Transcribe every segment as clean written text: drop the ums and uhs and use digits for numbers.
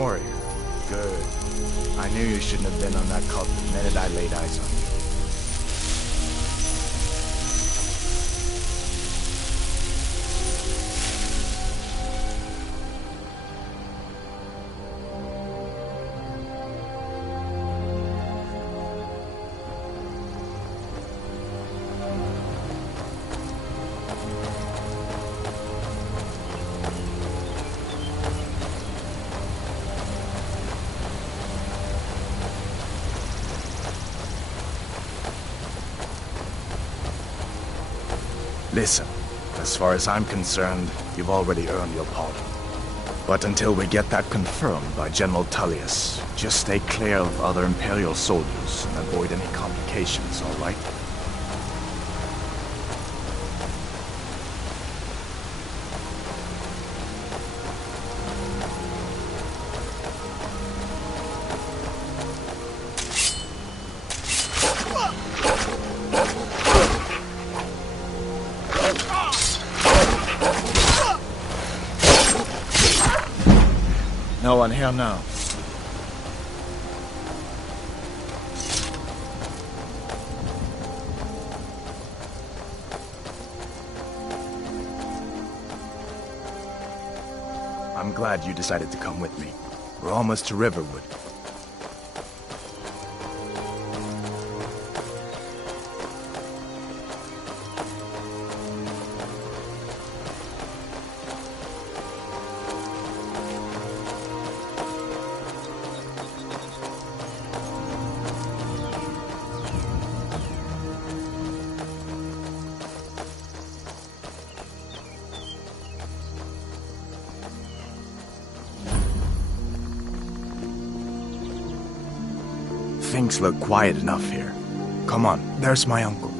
warrior. Good. I knew you shouldn't have been on that cult the minute I laid eyes on you. Listen, as far as I'm concerned, you've already earned your pardon. But until we get that confirmed by General Tullius, just stay clear of other Imperial soldiers and avoid any complications, all right? No one here now. I'm glad you decided to come with me. We're almost to Riverwood. Things look quiet enough here. Come on, there's my uncle.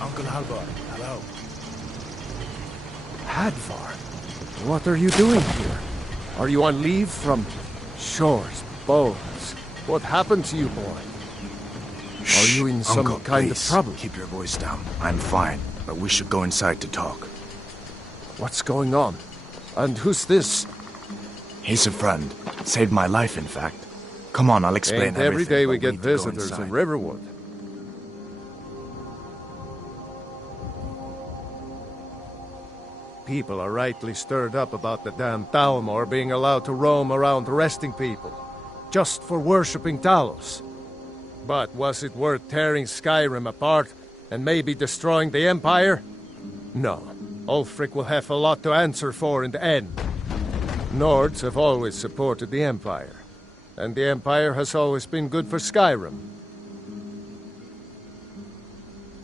Uncle Halvard, hello. Hadvar, what are you doing here? Are you on leave from shores, bones? What happened to you, boy? Are you in some Uncle, kind please, of trouble? Keep your voice down. I'm fine, but we should go inside to talk. What's going on? And who's this? He's a friend. Saved my life, in fact. Come on, I'll explain Ain't everything. every day we but get need to go visitors in inside. Riverwood. People are rightly stirred up about the damn Thalmor being allowed to roam around arresting people, just for worshipping Talos. But was it worth tearing Skyrim apart and maybe destroying the Empire? No. Ulfric will have a lot to answer for in the end. Nords have always supported the Empire, and the Empire has always been good for Skyrim.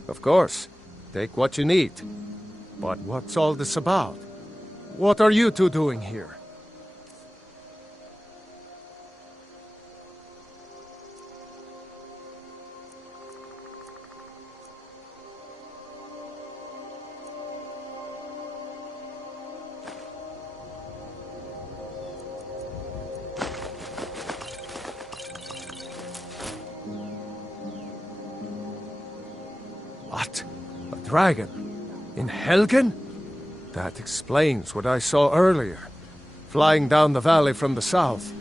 Of course, take what you need. But what's all this about? What are you two doing here? What? A dragon? In Helgen? That explains what I saw earlier. Flying down the valley from the south.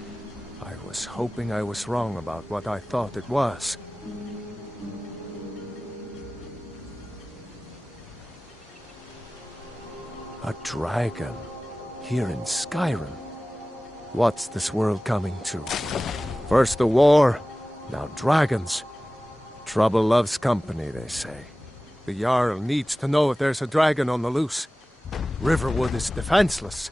I was hoping I was wrong about what I thought it was. A dragon. Here in Skyrim. What's this world coming to? First the war, now dragons. Trouble loves company, they say. The Jarl needs to know if there's a dragon on the loose. Riverwood is defenseless.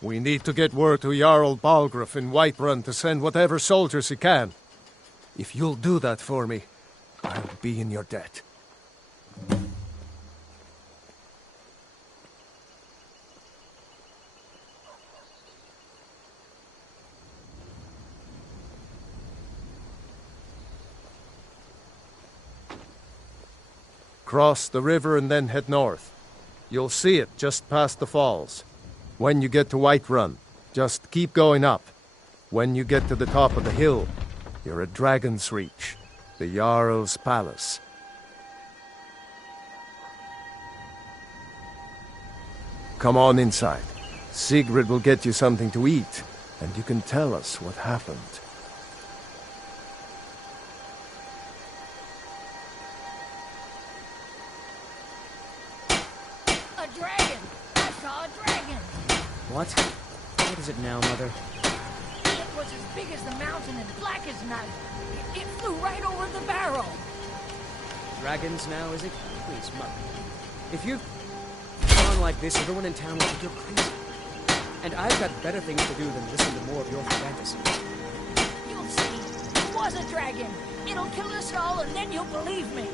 We need to get word to Jarl Balgruuf in Whiterun to send whatever soldiers he can. If you'll do that for me, I'll be in your debt. Cross the river and then head north. You'll see it just past the falls. When you get to Whiterun, just keep going up. When you get to the top of the hill, you're at Dragon's Reach, the Jarl's palace. Come on inside. Sigrid will get you something to eat, and you can tell us what happened. A dragon! I saw a dragon! What? What is it now, Mother? It was as big as the mountain and black as night. It flew right over the barrel. Dragons now, is it? Please, Mother. If you've gone like this, everyone in town will think you're crazy. And I've got better things to do than listen to more of your fantasies. You'll see. It was a dragon. It'll kill us all, and then you'll believe me.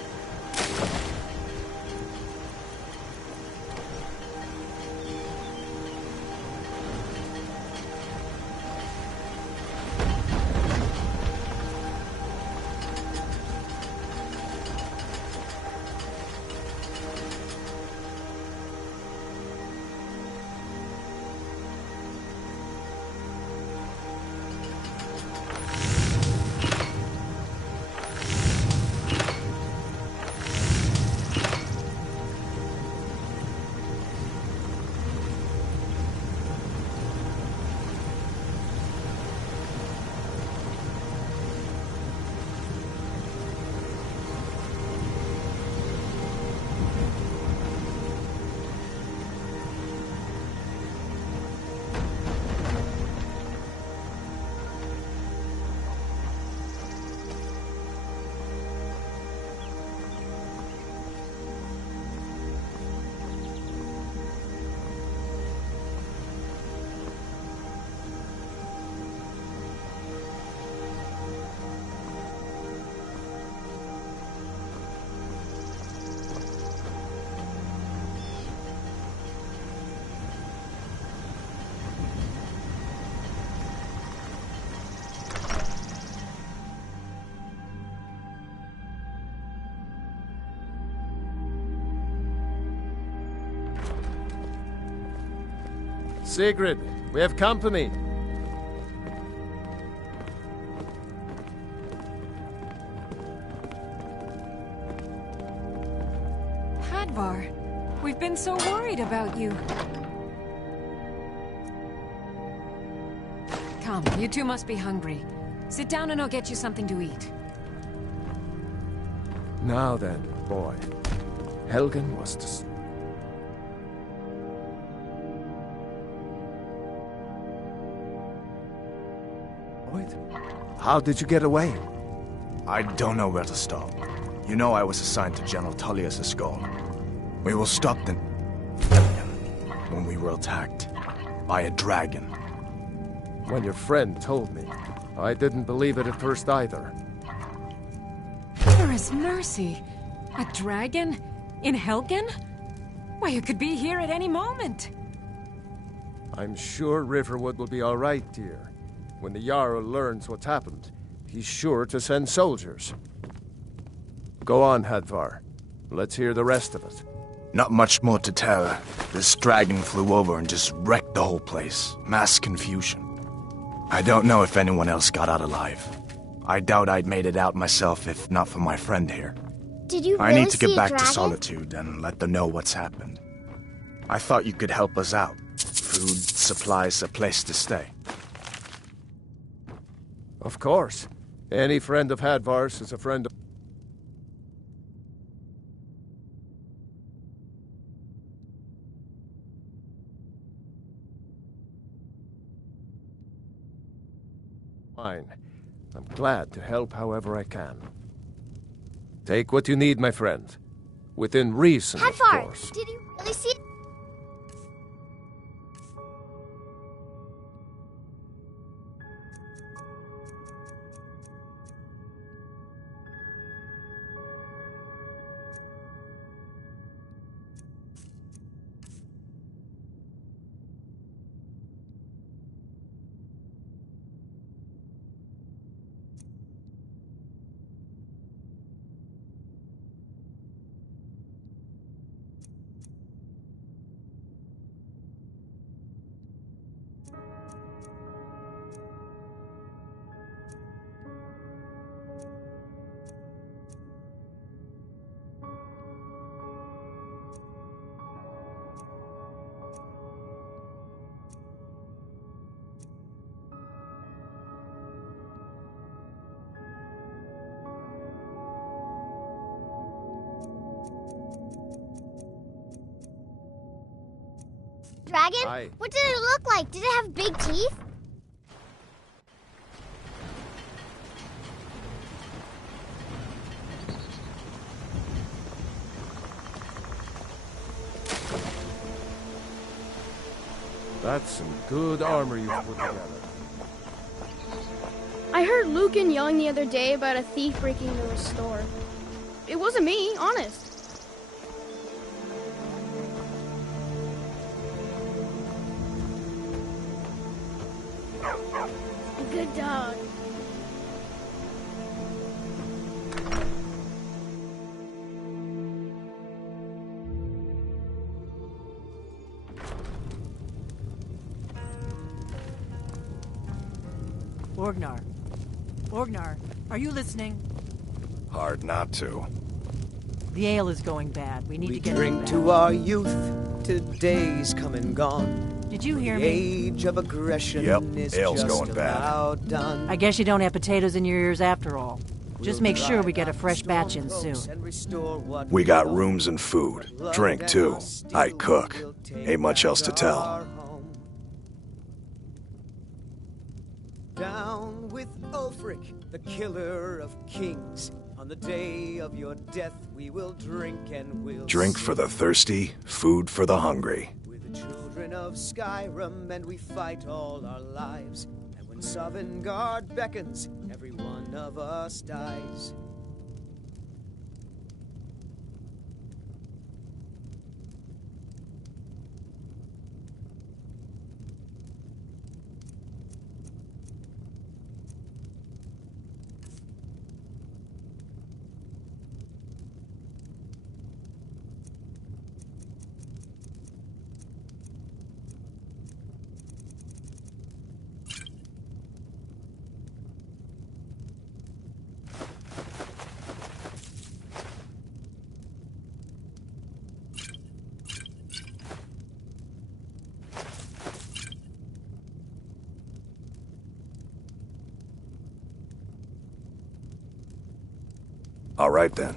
Sigrid, we have company. Hadvar, we've been so worried about you. Come, you two must be hungry. Sit down and I'll get you something to eat. Now then, boy. Helgen was to... How did you get away? I don't know where to stop. You know I was assigned to General Tullius' goal. We will stop them when we were attacked by a dragon. When your friend told me, I didn't believe it at first either. There is mercy. A dragon? In Helgen? Why, you could be here at any moment. I'm sure Riverwood will be all right, dear. When the Jarl learns what's happened, he's sure to send soldiers. Go on, Hadvar. Let's hear the rest of it. Not much more to tell. This dragon flew over and just wrecked the whole place. Mass confusion. I don't know if anyone else got out alive. I doubt I'd made it out myself if not for my friend here. Did you really I need to see get a back to dragon? Solitude and let them know what's happened. I thought you could help us out. Food, supplies, a place to stay. Of course. Any friend of Hadvar's is a friend of... mine. I'm glad to help however I can. Take what you need, my friend. Within reason, of Hadvar, course. did you really see it? dragon? What did it look like? Did it have big teeth? That's some good armor you've put together. I heard Lucan yelling the other day about a thief breaking into a store. It wasn't me, honest. Good dog. Orgnar, are you listening? Hard not to. The ale is going bad. We need to get drink it to back. our youth, to days come and gone. Did you hear The me? age of aggression Yep, is ale's just going bad. about done. I guess you don't have potatoes in your ears after all. Just make sure we get a fresh batch in soon. We got rooms and food. Drink, too. I cook. Ain't much else to tell. Down with Ulfric, the killer of kings. On the day of your death, we will drink and we'll Drink for the thirsty, food for the hungry. We're the children of Skyrim, and we fight all our lives. And when Sovngarde beckons, every one of us dies. All right, then.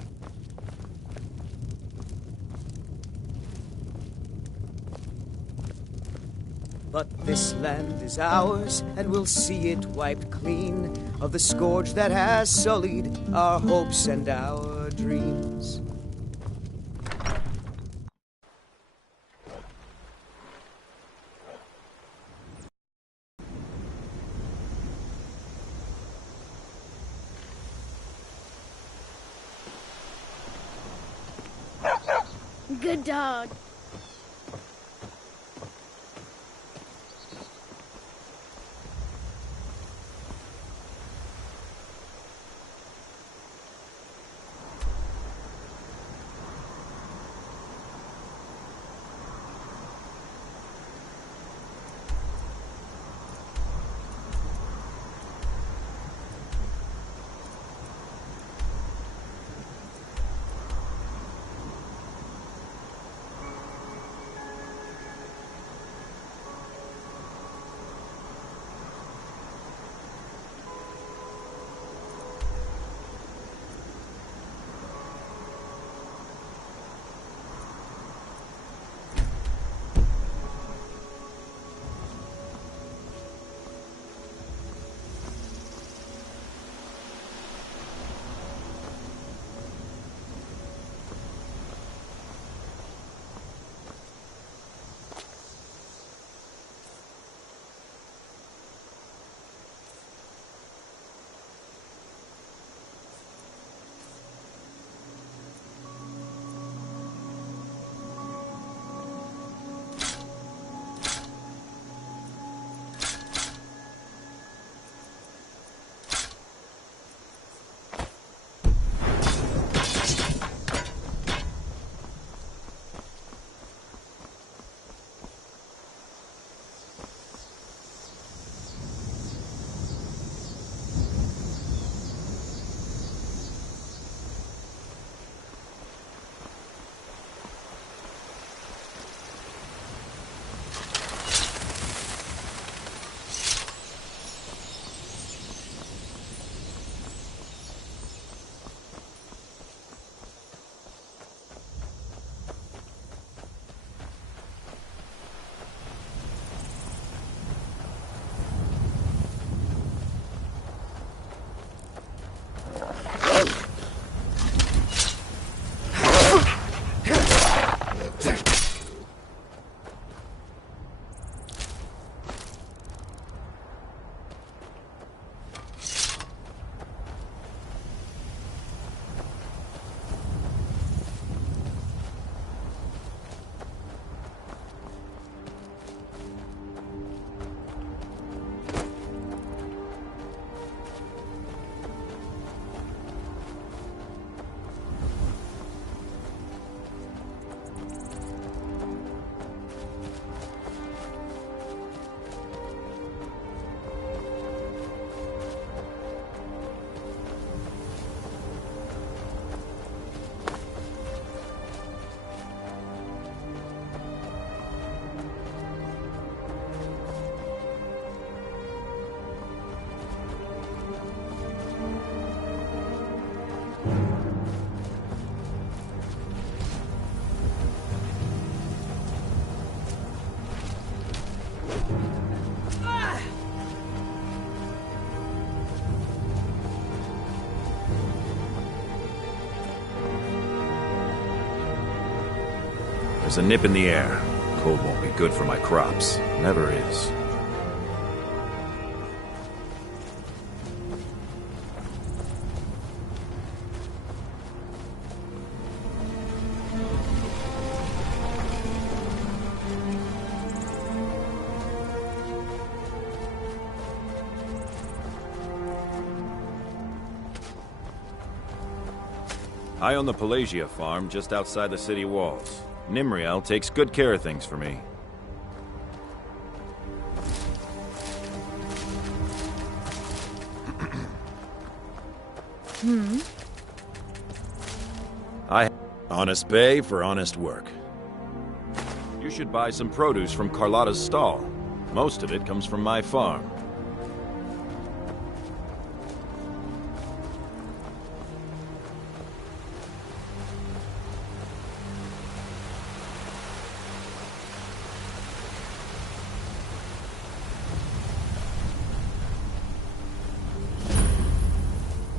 But this land is ours, and we'll see it wiped clean of the scourge that has sullied our hopes and our dreams. Good dog. There's a nip in the air. Cold won't be good for my crops. Never is. I own the Pelagia farm just outside the city walls. Nimriel takes good care of things for me. Honest pay for honest work. You should buy some produce from Carlotta's stall. Most of it comes from my farm.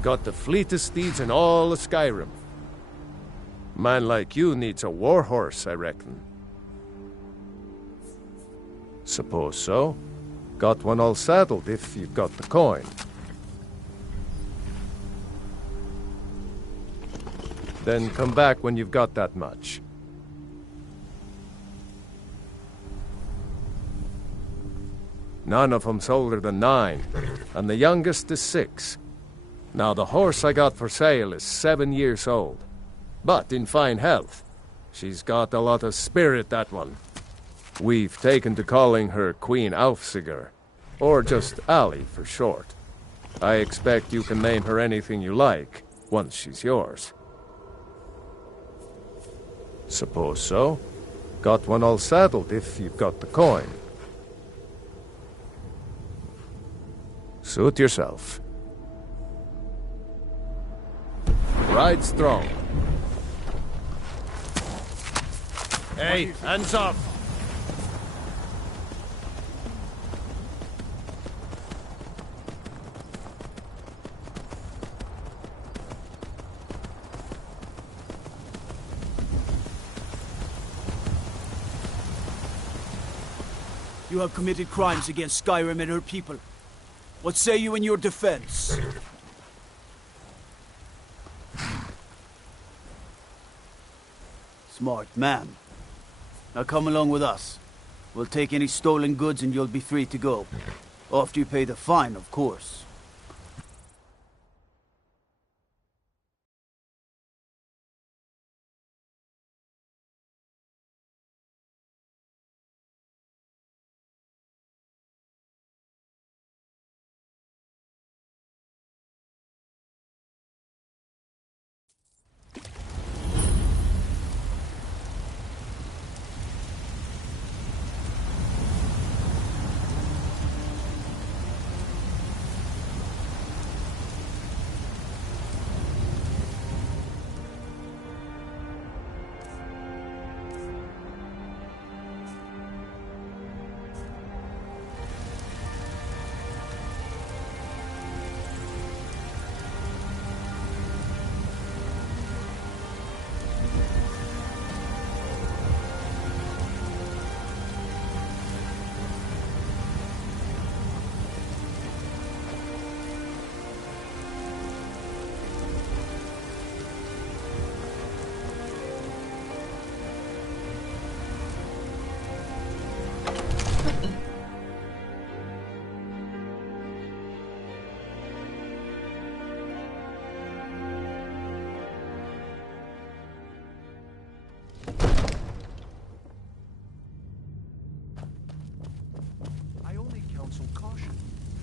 Got the fleetest steeds in all of Skyrim. Man like you needs a war horse, I reckon. Suppose so. Got one all saddled if you've got the coin. Then come back when you've got that much. None of them's older than 9, and the youngest is 6. Now the horse I got for sale is 7 years old, but in fine health. She's got a lot of spirit, that one. We've taken to calling her Queen Aufsiger, or just Ali for short. I expect you can name her anything you like, once she's yours. Suppose so. Got one all saddled if you've got the coin. Suit yourself. Ride strong. Hey, hands up! You have committed crimes against Skyrim and her people. What say you in your defense? Smart man. Now come along with us. We'll take any stolen goods and you'll be free to go. After you pay the fine, of course.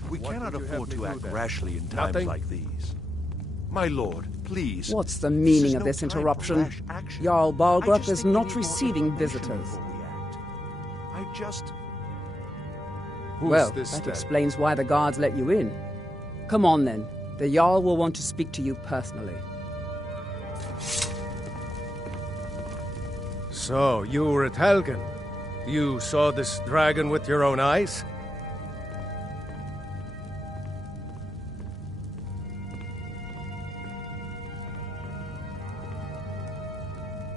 We cannot afford to act rashly in times like these. My lord, please. What's the meaning of this interruption? Jarl Balgrup is not receiving visitors. I just... Well, that explains why the guards let you in. Come on then. The Jarl will want to speak to you personally. So, you were at Helgen. You saw this dragon with your own eyes?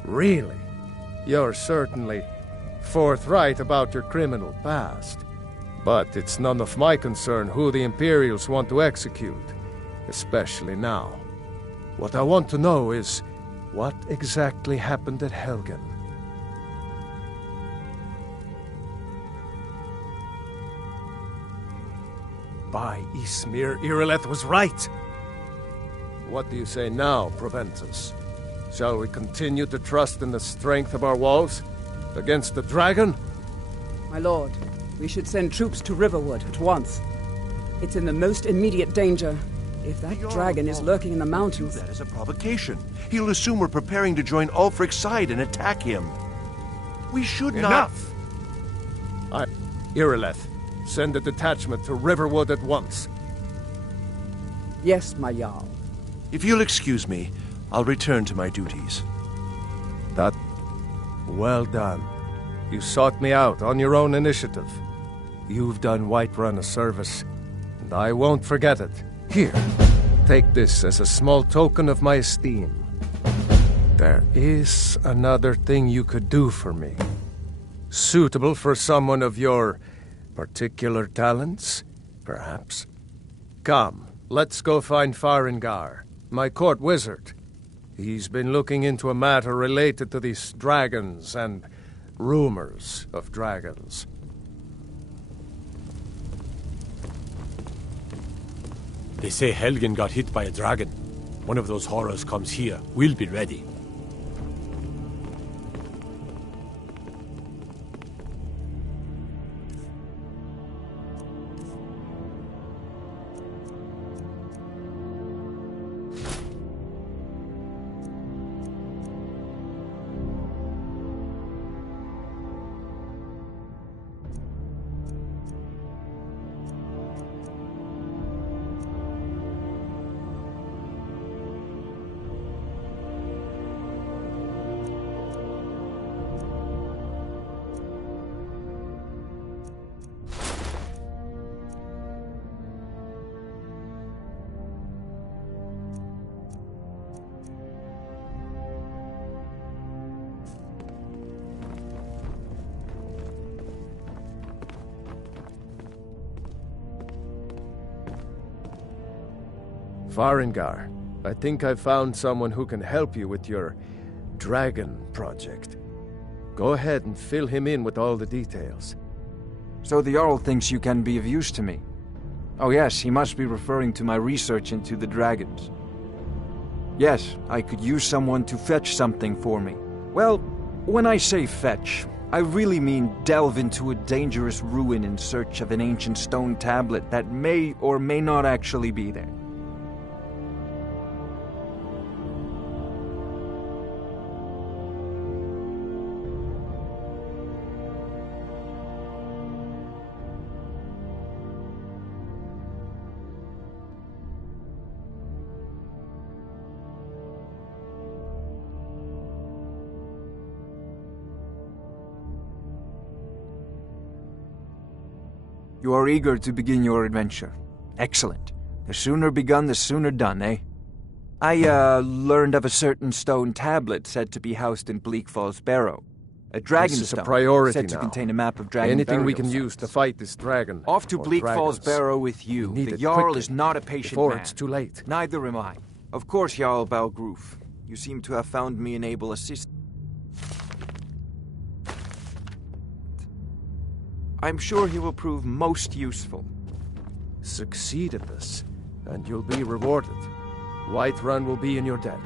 Really? You're certainly forthright about your criminal past. But it's none of my concern who the Imperials want to execute, especially now. What I want to know is what exactly happened at Helgen. By Ysmir, Irileth was right! What do you say now, Proventus? Shall we continue to trust in the strength of our walls? Against the dragon? My lord, we should send troops to Riverwood at once. It's in the most immediate danger. If that dragon is lurking in the mountains... That is a provocation. He'll assume we're preparing to join Ulfric's side and attack him. We should not... Enough! Irileth, send a detachment to Riverwood at once. Yes, my Jarl. If you'll excuse me, I'll return to my duties. That... well done. You sought me out on your own initiative. You've done Whiterun a service, and I won't forget it. Here, take this as a small token of my esteem. There is another thing you could do for me. Suitable for someone of your particular talents, perhaps. Come, let's go find Farengar, my court wizard. He's been looking into a matter related to these dragons and rumors of dragons. They say Helgen got hit by a dragon. One of those horrors comes here. We'll be ready. Farengar, I think I've found someone who can help you with your dragon project. Go ahead and fill him in with all the details. So the Jarl thinks you can be of use to me. Oh yes, he must be referring to my research into the dragons. Yes, I could use someone to fetch something for me. Well, when I say fetch, I really mean delve into a dangerous ruin in search of an ancient stone tablet that may or may not actually be there. You are eager to begin your adventure. Excellent. The sooner begun, the sooner done, eh? I, learned of a certain stone tablet said to be housed in Bleak Falls Barrow. A dragon This is stone a priority said to now. contain a map of dragon Anything we burial can use sites. to fight this dragon. Off to or Bleak Falls dragons. Barrow with you. We need The it Jarl quickly, is not a patient before man. it's too late. Neither am I. Of course, Jarl Balgroof. You seem to have found me an able assistant. I'm sure he will prove most useful. Succeed at this, and you'll be rewarded. Whiterun will be in your debt.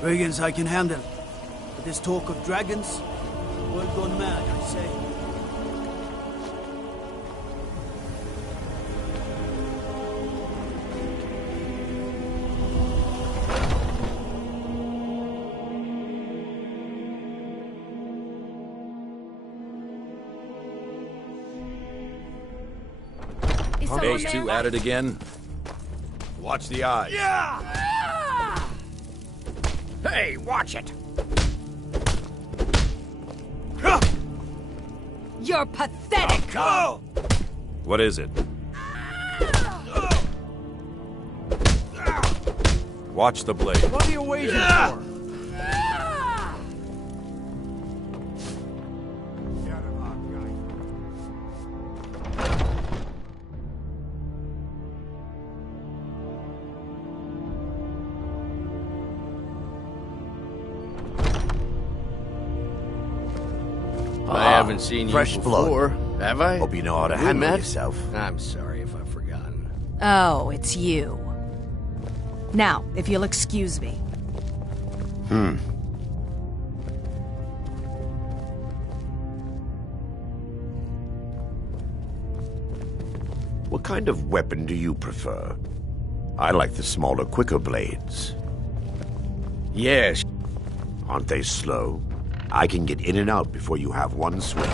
Brigands I can handle. But this talk of dragons? World gone mad, I say. Phase 2 at it again. Watch the eyes. Yeah! Hey, watch it! You're pathetic! Go! What is it? Watch the blade. What are you waiting for? I haven't seen you fresh before, blood. have I? Hope you know how to We handle met? yourself. I'm sorry if I've forgotten. Oh, it's you. Now, if you'll excuse me. What kind of weapon do you prefer? I like the smaller, quicker blades. Yes. Aren't they slow? I can get in and out before you have one swing.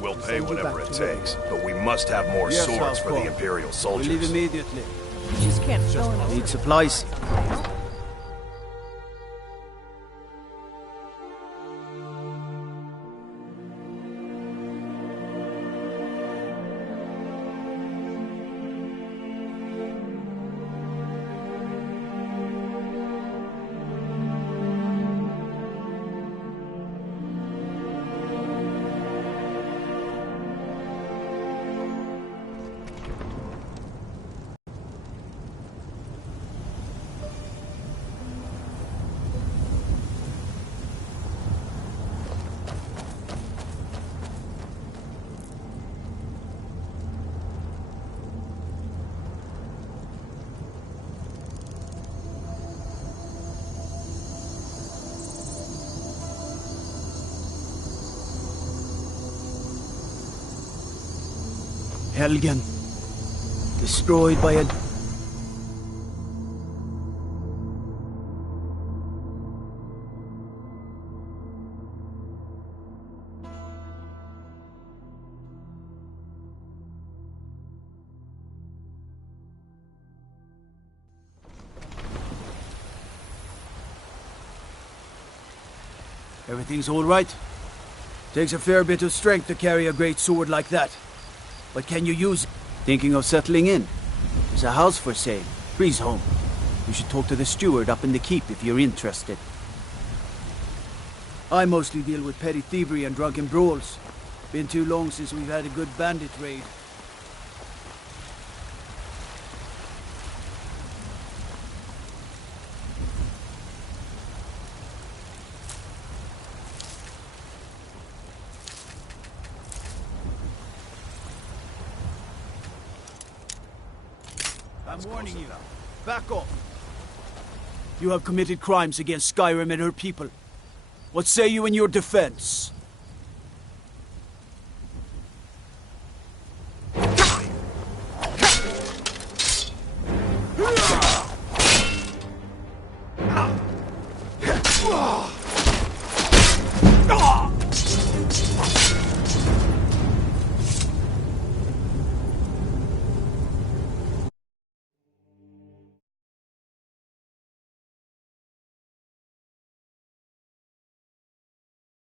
We'll pay whatever it takes, but we must have more Yes, swords for the Southpaw. Imperial We soldiers. leave immediately. You just can't fill it Need supplies. Helgen. Destroyed by a... Everything's all right? Takes a fair bit of strength to carry a great sword like that. But can you use it? Thinking of settling in? There's a house for sale. Breeze home. You should talk to the steward up in the keep if you're interested. I mostly deal with petty thievery and drunken brawls. Been too long since we've had a good bandit raid. I'm warning you. Back off. You have committed crimes against Skyrim and her people. What say you in your defense?